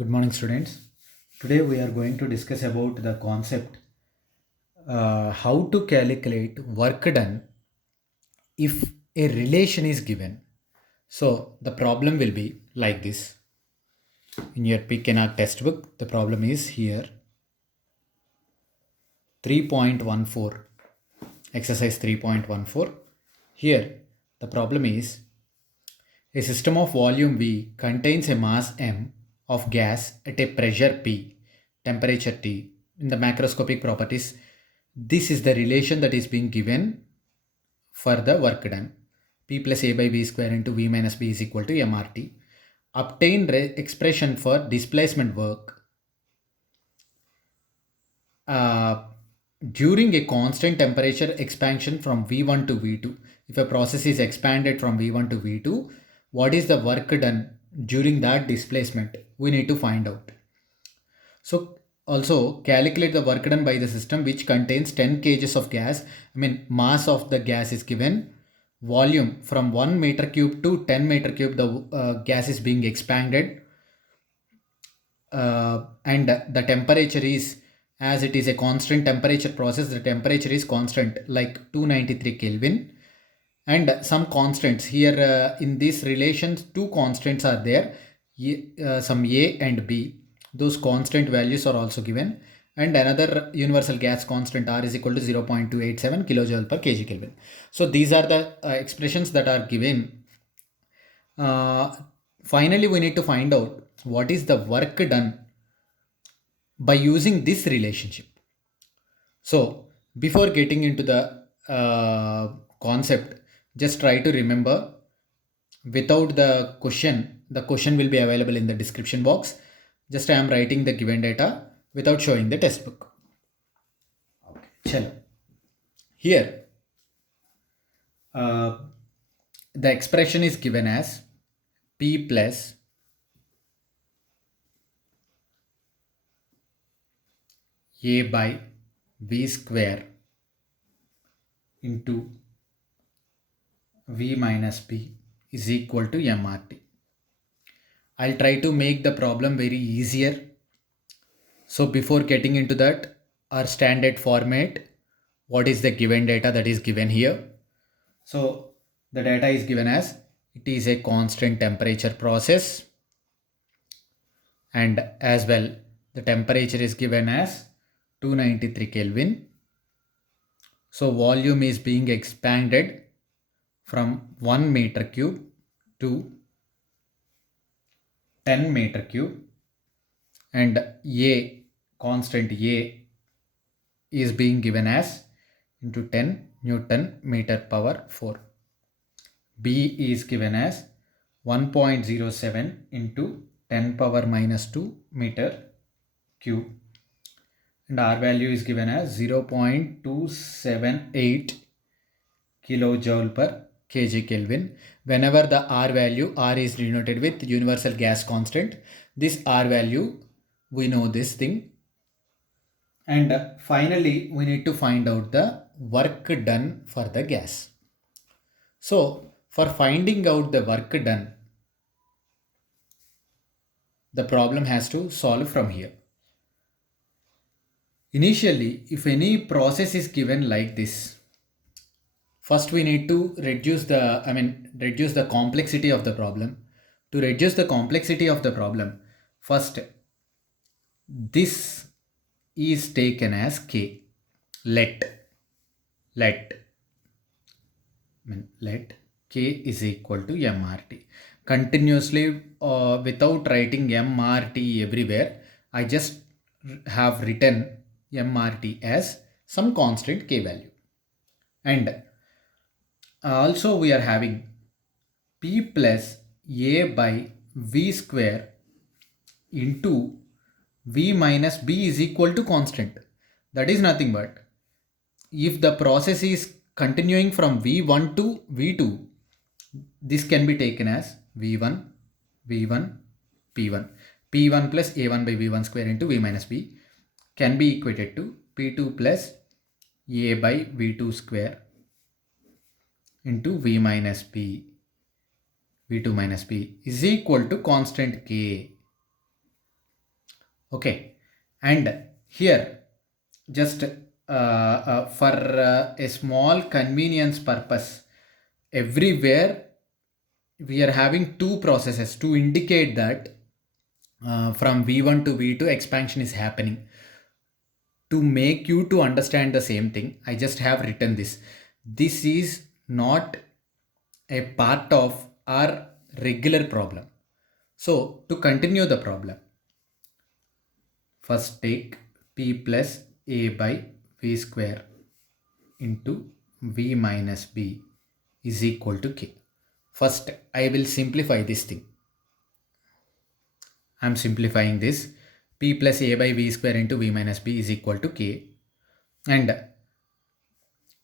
Good morning, students. Today we are going to discuss about the concept how to calculate work done if a relation is given. So the problem will be like this. In your PKNAG textbook, the problem is here 3.14, exercise 3.14. Here the problem is a system of volume V contains a mass m of gas at a pressure P, temperature T. In the macroscopic properties, this is the relation that is being given for the work done. P plus A by V square into V minus B is equal to MRT. Obtain expression for displacement work uh, during a constant temperature expansion from V1 to V2. If a process is expanded from V1 to V2, what is the work done during that displacement? We need to find out. So also calculate the work done by the system which contains 10 kgs of gas. Mass of the gas is given. Volume from 1 meter cube to 10 meter cube, the gas is being expanded. And the temperature is, as it is a constant temperature process, the temperature is constant like 293 Kelvin. And some constants here in these relations, two constants are there, some A and B. Those constant values are also given, and another universal gas constant R is equal to 0.287 kilojoule per kg Kelvin. So these are the expressions that are given. Finally, we need to find out what is the work done by using this relationship. So before getting into the concept, just try to remember without the question will be available in the description box. Just I am writing the given data without showing the textbook. Okay. Chalo. Here, uh, the expression is given as P plus A by V square into V minus B is equal to MRT. I'll try to make the problem very easier. So before getting into that, our standard format, what is the given data that is given here? So the data is given as it is a constant temperature process, and as well the temperature is given as 293 Kelvin. So volume is being expanded from 1 meter cube to 10 meter cube, and A, constant A, is being given as into 10 Newton meter power 4. B is given as 1.07 into 10 power minus 2 meter cube, and R value is given as 0.278 kilojoule per kg Kelvin. Whenever the R value, R is denoted with universal gas constant. This R value, we know this thing. And finally, we need to find out the work done for the gas. So for finding out the work done, the problem has to solve from here. Initially, if any process is given like this, first we need to reduce the complexity of the problem. To reduce the complexity of the problem, first this is taken as K. Let let K is equal to MRT. Continuously, without writing MRT everywhere, I just have written MRT as some constant K value. And also we are having P plus A by V square into V minus B is equal to constant. That is nothing but if the process is continuing from V1 to V2, this can be taken as V1, V1, P1. P1 plus A1 by V1 square into V minus B can be equated to P2 plus A by V2 square into V minus B, V2 minus B is equal to constant K. Okay, and here just for a small convenience purpose, everywhere we are having two processes to indicate that from V1 to V2 expansion is happening. To make you to understand the same thing, I just have written this. This is not a part of our regular problem. So to continue the problem, first take P plus A by V square into V minus B is equal to K. First, I will simplify this thing. I am simplifying this. P plus A by V square into V minus B is equal to K. And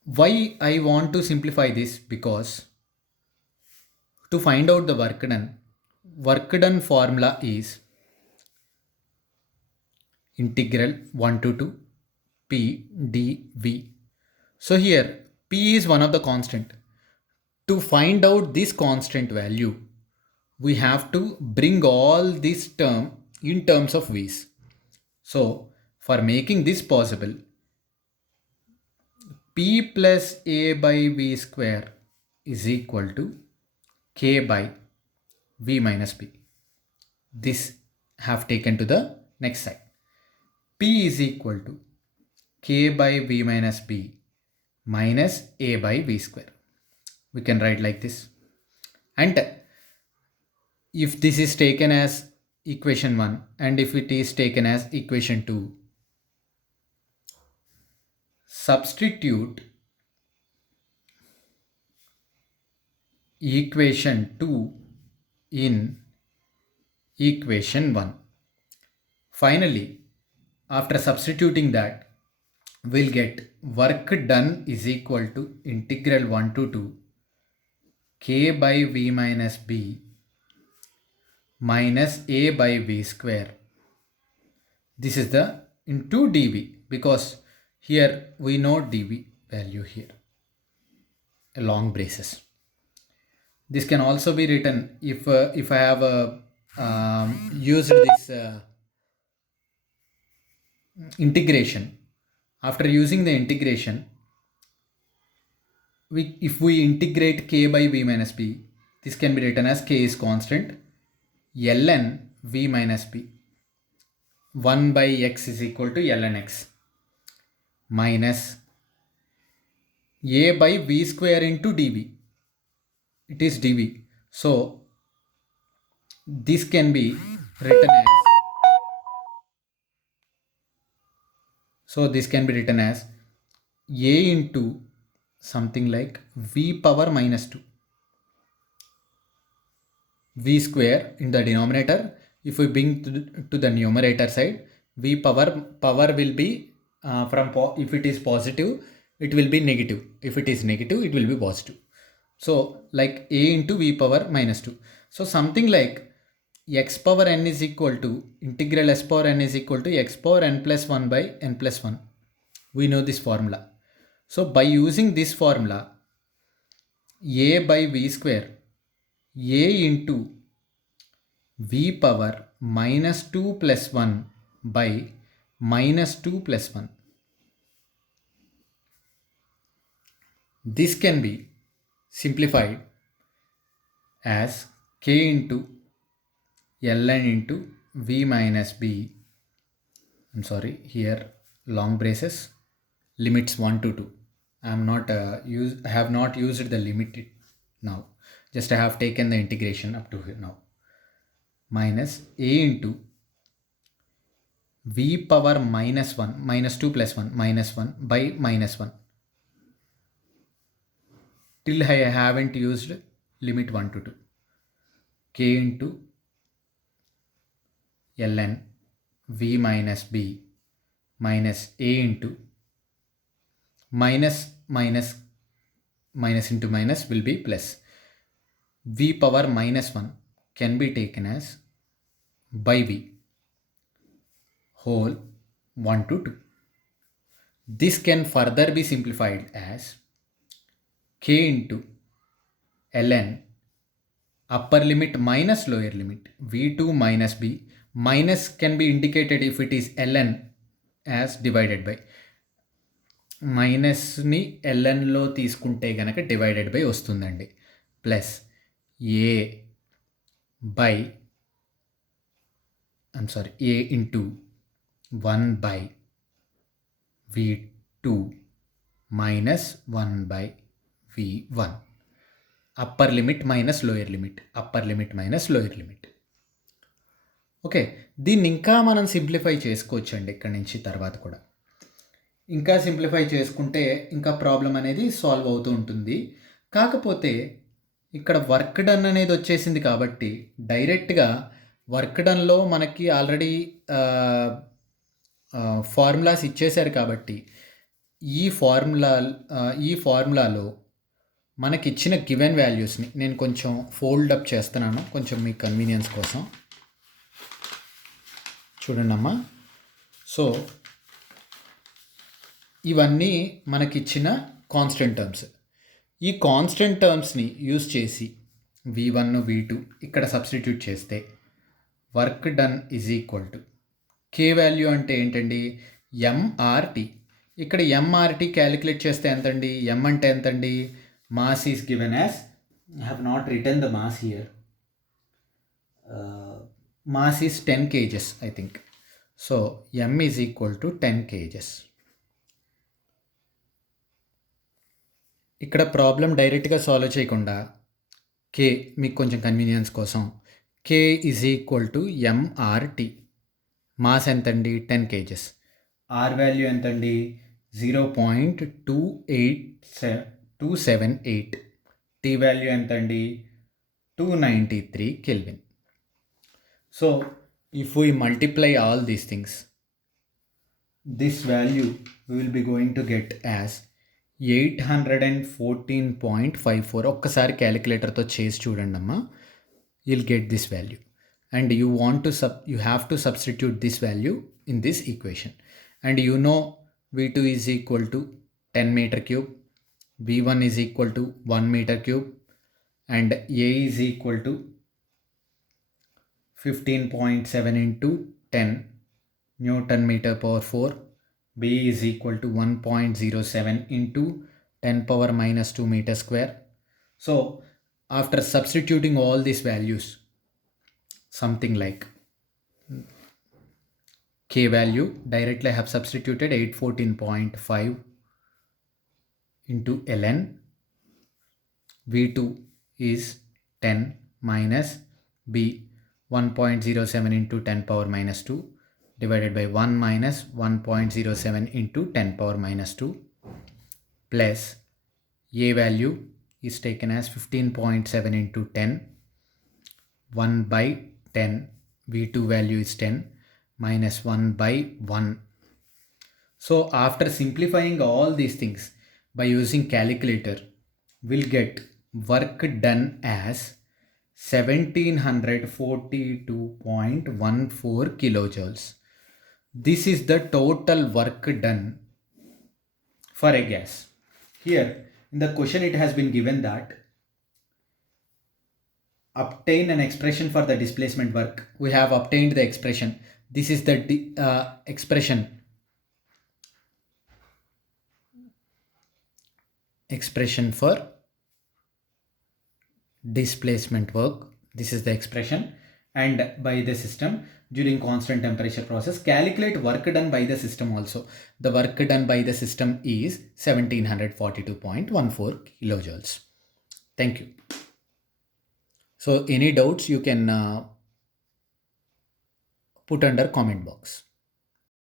why I want to simplify this? Because to find out the work done formula is integral 1 to 2 P dV. So here P is one of the constant. To find out this constant value, we have to bring all this term in terms of V's. So for making this possible, P plus A by V square is equal to K by V minus B. This have taken to the next side. P is equal to K by V minus B minus A by V square. We can write like this. And if this is taken as equation 1 and if it is taken as equation 2, substitute equation 2 in equation 1. Finally, after substituting that, we'll get work done is equal to integral 1 to 2 K by V minus B minus A by V square. This is the into dV, because here we know dV value here, a long braces. This can also be written if I have used this integration. After using the integration, if we integrate K by V minus B, this can be written as K is constant ln V minus B. 1 by x is equal to ln x minus A by V square into dV. It is dV. So this can be written as, A into something like V power minus 2. V square in the denominator. If we bring to the numerator side, V power will be if it is positive, it will be negative. If it is negative, it will be positive. So like A into V power minus 2. So something like x power n is equal to integral s power n is equal to x power n plus 1 by n plus 1. We know this formula. So by using this formula, A by V square, A into V power minus 2 plus 1 by minus 2 plus 1. This can be simplified as K into ln into V minus B. I'm sorry, here long braces, limits 1 to 2. I have not used the limit now. Just I have taken the integration up to here now. Minus A into V power minus 1, minus 2 plus 1, minus 1 by minus 1. Till I haven't used limit 1 to 2. K into ln V minus B minus A into minus into minus will be plus. V power minus 1 can be taken as by V whole 1 to 2. This can further be simplified as K into ln upper limit minus lower limit, V2 minus B. Minus can be indicated if it is ln as divided by. మైనస్ని ఎల్ఎన్లో తీసుకుంటే కనుక divided by వస్తుందండి. Plus A by A into 1 by V2 minus 1 by V1. Upper limit minus lower limit, upper limit minus lower limit. Okay, దీన్ని ఇంకా మనం simplify చేసుకోవచ్చు అండి ఇక్కడి నుంచి తర్వాత కూడా. ఇంకా సింప్లిఫై చేసుకుంటే ఇంకా ప్రాబ్లం అనేది సాల్వ్ అవుతూ ఉంటుంది. కాకపోతే ఇక్కడ వర్క్ డన్ అనేది వచ్చేసింది కాబట్టి డైరెక్ట్గా వర్క్ డన్లో మనకి ఆల్రెడీ ఫార్ములాస్ ఇచ్చేశారు కాబట్టి ఈ ఫార్ములాలో మనకి ఇచ్చిన గివెన్ వాల్యూస్ని నేను కొంచెం ఫోల్డ్ అప్ చేస్తున్నాను కొంచెం మీ కన్వీనియన్స్ కోసం. చూడండి అమ్మా. సో ఇవన్నీ మనకిచ్చిన కాన్స్టెంట్ టర్మ్స్. ఈ కాన్స్టెంట్ టర్మ్స్ని యూజ్ చేసి V1 V2 ఇక్కడ సబ్స్టిట్యూట్ చేస్తే work done is equal to K value అంటే ఏంటండి ఎంఆర్టీ. ఇక్కడ ఎంఆర్టీ క్యాలిక్యులేట్ చేస్తే ఎంతండి, ఎం అంటే ఎంతండి, mass is given as, I have not return the mass here, mass is 10 kgs I think. So M is equal to 10 kgs. ఇక్కడ problem డైరెక్ట్గా solve చేయకుండా కే మీకు కొంచెం కన్వీనియన్స్ కోసం K is equal to MRT. Mass ఎంతండి 10 kgs. Are value ఎంతండి 0.278. Tea value ఎంతండి 293 Kelvin. So if we multiply all these things, this value we will be going to get as 814.54. ఒక్కసారి క్యాలిక్యులేటర్తో చేసి చూడండి అమ్మా, you'll get this value. And you have to substitute this value in this equation. And you know V2 is equal to 10 meter cube, V1 is equal to 1 meter cube, and A is equal to 15.7 into 10 Newton meter power 4. B is equal to 1.07 into 10 power minus 2 meter square. So after substituting all these values, something like K value directly I have substituted 814.5 into ln. V2 is 10 minus B 1.07 into 10 power minus 2 divided by 1 minus 1.07 into 10 power minus 2 plus A value is taken as 15.7 into 10, 1 by 10, V2 value is 10 minus 1 by 1. So after simplifying all these things by using calculator, we'll get work done as 1742.14 kilojoules. This is the total work done for a gas. Here in the question it has been given that obtain an expression for the displacement work. We have obtained the expression. This is the expression for displacement work. This is the expression. And by the system during constant temperature process, calculate work done by the system also. The work done by the system is 1742.14 kilojoules. Thank you. So any doubts you can put under comment box.